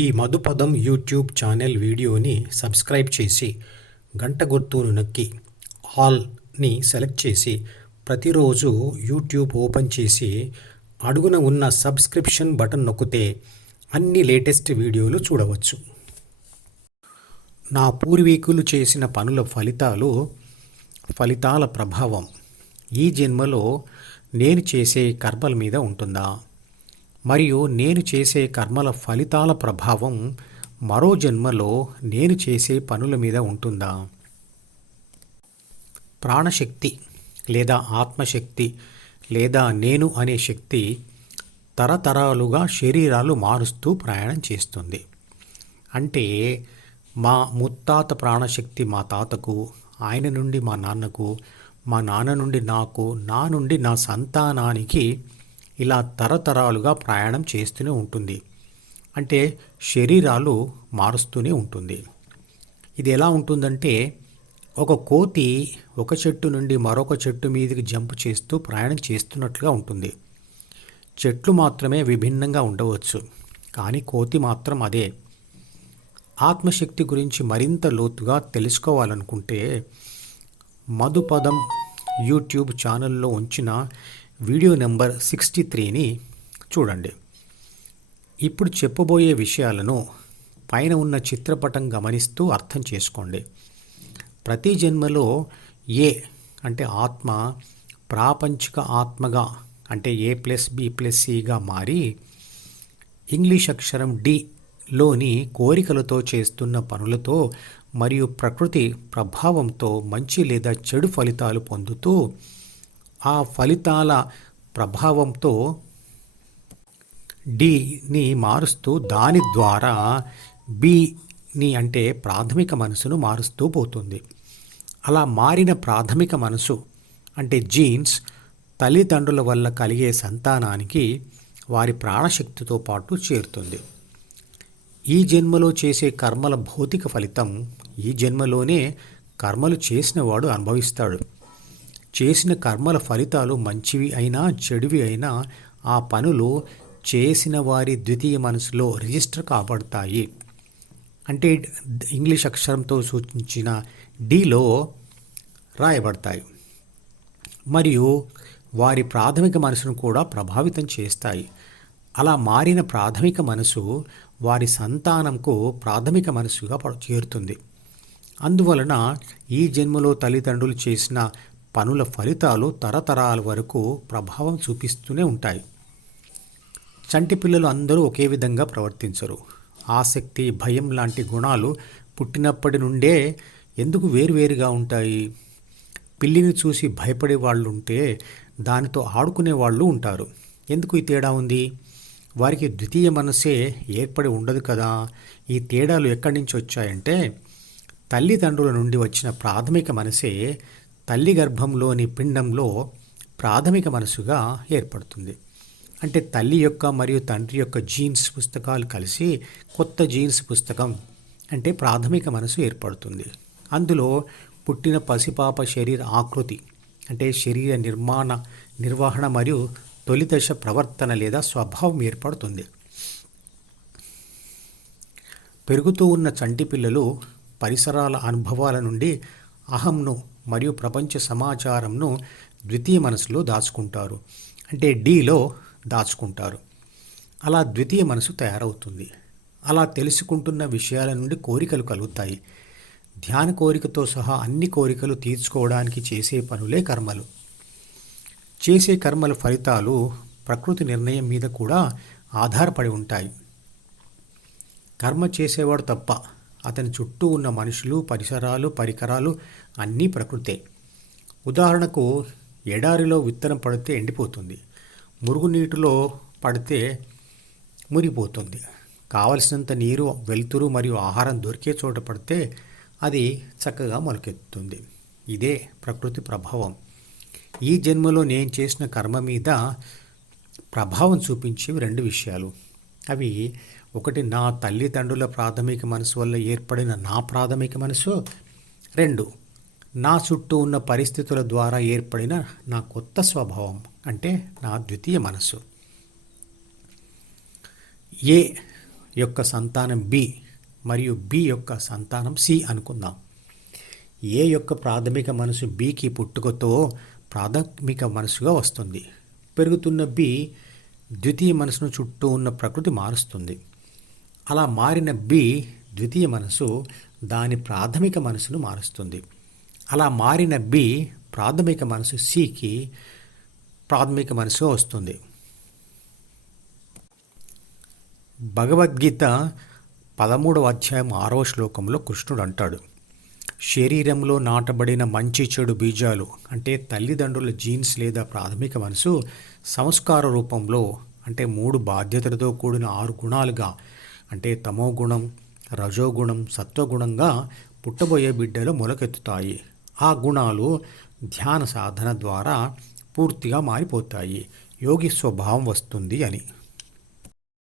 ఈ మధుపదం YouTube channel వీడియోని subscribe చేసి గంట గుర్తును నొక్కి ఆల్ని సెలెక్ట్ చేసి ప్రతిరోజు యూట్యూబ్ ఓపెన్ చేసి అడుగున ఉన్న సబ్స్క్రిప్షన్ బటన్ నొక్కితే అన్ని లేటెస్ట్ వీడియోలు చూడవచ్చు. నా పూర్వీకులు చేసిన పనుల ఫలితాలు ఫలితాల ప్రభావం ఈ జన్మలో నేను చేసే కర్మల మీద ఉంటుందా? మరియు నేను చేసే కర్మల ఫలితాల ప్రభావం మరో జన్మలో నేను చేసే పనుల మీద ఉంటుందా? ప్రాణశక్తి లేదా ఆత్మశక్తి లేదా నేను అనే శక్తి తరతరాలుగా శరీరాలు మారుస్తూ ప్రయాణం చేస్తుంది. అంటే మా ముత్తాత ప్రాణశక్తి మా తాతకు ఆయన నుండి మా నాన్నకు మా నాన్న నుండి నాకు నా నుండి నా సంతానానికి ఇలా తరతరాలుగా ప్రయాణం చేస్తూనే ఉంటుంది. అంటే శరీరాలు మారుస్తూనే ఉంటుంది. ఇది ఎలా ఉంటుందంటే ఒక కోతి ఒక చెట్టు నుండి మరొక చెట్టు మీదకి జంప్ చేస్తూ ప్రయాణం చేస్తున్నట్లుగా ఉంటుంది. చెట్లు మాత్రమే విభిన్నంగా ఉండవచ్చు. కానీ కోతి మాత్రం అదే. ఆత్మశక్తి గురించి మరింత లోతుగా తెలుసుకోవాలనుకుంటే మధుపదం యూట్యూబ్ ఛానల్లో ఉంచిన వీడియో నెంబర్ సిక్స్టీ త్రీని చూడండి. ఇప్పుడు చెప్పబోయే విషయాలను పైన ఉన్న చిత్రపటం గమనిస్తూ అర్థం చేసుకోండి. ప్రతి జన్మలో ఏ అంటే ఆత్మ ప్రాపంచిక ఆత్మగా అంటే ఏ ప్లస్ బి ప్లస్ సిగా మారి ఇంగ్లీష్ అక్షరం డిలోని కోరికలతో చేస్తున్న పనులతో మరియు ప్రకృతి ప్రభావంతో మంచి లేదా చెడు ఫలితాలు పొందుతూ ఆ ఫలితాల ప్రభావంతో డిని మారుస్తూ దాని ద్వారా బిని అంటే ప్రాథమిక మనసును మారుస్తూ పోతుంది. అలా మారిన ప్రాథమిక మనసు అంటే జీన్స్ తల్లిదండ్రుల వల్ల కలిగే సంతానానికి వారి ప్రాణశక్తితో పాటు చేరుతుంది. ఈ జన్మలో చేసే కర్మల భౌతిక ఫలితం ఈ జన్మలోనే కర్మలు చేసినవాడు అనుభవిస్తాడు. చేసిన కర్మల ఫలితాలు మంచివి అయినా చెడువి అయినా ఆ పనులు చేసిన వారి ద్వితీయ మనసులో రిజిస్టర్ కాబడతాయి. అంటే ఇంగ్లీష్ అక్షరంతో సూచించిన డిలో రాయబడతాయి. మరియు వారి ప్రాథమిక మనసును కూడా ప్రభావితం చేస్తాయి. అలా మారిన ప్రాథమిక మనసు వారి సంతానంకు ప్రాథమిక మనసుగా చేరుతుంది. అందువలన ఈ జన్మలో తల్లిదండ్రులు చేసిన పనుల ఫలితాలు తరతరాల వరకు ప్రభావం చూపిస్తూనే ఉంటాయి. చంటి పిల్లలు అందరూ ఒకే విధంగా ప్రవర్తించరు. ఆసక్తి భయం లాంటి గుణాలు పుట్టినప్పటి నుండే ఎందుకు వేరువేరుగా ఉంటాయి? పిల్లిని చూసి భయపడే వాళ్ళు ఉంటే దానితో ఆడుకునే వాళ్ళు ఉంటారు. ఎందుకు ఈ తేడా ఉంది? వారికి ద్వితీయ మనసే ఏర్పడి ఉండదు కదా. ఈ తేడాలు ఎక్కడి నుంచి వచ్చాయంటే తల్లిదండ్రుల నుండి వచ్చిన ప్రాథమిక మనసే తల్లి గర్భంలోని పిండంలో ప్రాథమిక మనసుగా ఏర్పడుతుంది. అంటే తల్లి యొక్క మరియు తండ్రి యొక్క జీన్స్ పుస్తకాలు కలిసి కొత్త జీన్స్ పుస్తకం అంటే ప్రాథమిక మనసు ఏర్పడుతుంది. అందులో పుట్టిన పసిపాప శరీర ఆకృతి అంటే శరీర నిర్మాణ నిర్వహణ మరియు తొలిదశ ప్రవర్తన లేదా స్వభావం ఏర్పడుతుంది. పెరుగుతూ ఉన్న చంటి పిల్లలు పరిసరాల అనుభవాల నుండి అహంను మరియు ప్రపంచ సమాచారంను ద్వితీయ మనసులో దాచుకుంటారు. అంటే డీలో దాచుకుంటారు. అలా ద్వితీయ మనసు తయారవుతుంది. అలా తెలుసుకుంటున్న విషయాల నుండి కోరికలు కలుగుతాయి. ధ్యాన కోరికతో సహా అన్ని కోరికలు తీర్చుకోవడానికి చేసే పనులే కర్మలు. చేసే కర్మల ఫలితాలు ప్రకృతి నిర్ణయం మీద కూడా ఆధారపడి ఉంటాయి. కర్మ చేసేవాడు తప్ప అతని చుట్టూ ఉన్న మనుషులు పరిసరాలు పరికరాలు అన్నీ ప్రకృతే. ఉదాహరణకు ఎడారిలో విత్తనం పడితే ఎండిపోతుంది. మురుగునీటిలో పడితే మురిగిపోతుంది. కావలసినంత నీరు వెలుతురు మరియు ఆహారం దొరికే చోట పడితే అది చక్కగా మొలకెత్తుతుంది. ఇదే ప్రకృతి ప్రభావం. ఈ జన్మలో నేను చేసిన కర్మ మీద ప్రభావం చూపించేవి రెండు విషయాలు. అవి ఒకటి నా తల్లిదండ్రుల ప్రాథమిక మనసు వల్ల ఏర్పడిన నా ప్రాథమిక మనసు. రెండు నా చుట్టూ ఉన్న పరిస్థితుల ద్వారా ఏర్పడిన నా కొత్త స్వభావం అంటే నా ద్వితీయ మనసు. ఏ యొక్క సంతానం బి మరియు బి యొక్క సంతానం సి అనుకుందాం. ఏ యొక్క ప్రాథమిక మనసు బికి పుట్టుకతో ప్రాథమిక మనసుగా వస్తుంది? పెరుగుతున్న బి ద్వితీయ మనసును చుట్టూ ఉన్న ప్రకృతి మారుస్తుంది. అలా మారిన బి ద్వితీయ మనసు దాని ప్రాథమిక మనసును మారుస్తుంది. అలా మారిన బి ప్రాథమిక మనసు సికి ప్రాథమిక మనసు వస్తుంది. భగవద్గీత పదమూడవ అధ్యాయం ఆరో శ్లోకంలో కృష్ణుడు అంటాడు శరీరంలో నాటబడిన మంచి చెడు బీజాలు అంటే తల్లిదండ్రుల జీన్స్ లేదా ప్రాథమిక మనసు సంస్కార రూపంలో అంటే మూడు బాధ్యతలతో కూడిన ఆరు గుణాలుగా అంటే తమో గుణం రజోగుణం సత్వగుణంగా పుట్టబోయే బిడ్డలు మొలకెత్తుతాయి. ఆ గుణాలు ధ్యాన సాధన ద్వారా పూర్తిగా మారిపోతాయి. యోగి స్వభావం వస్తుంది అని.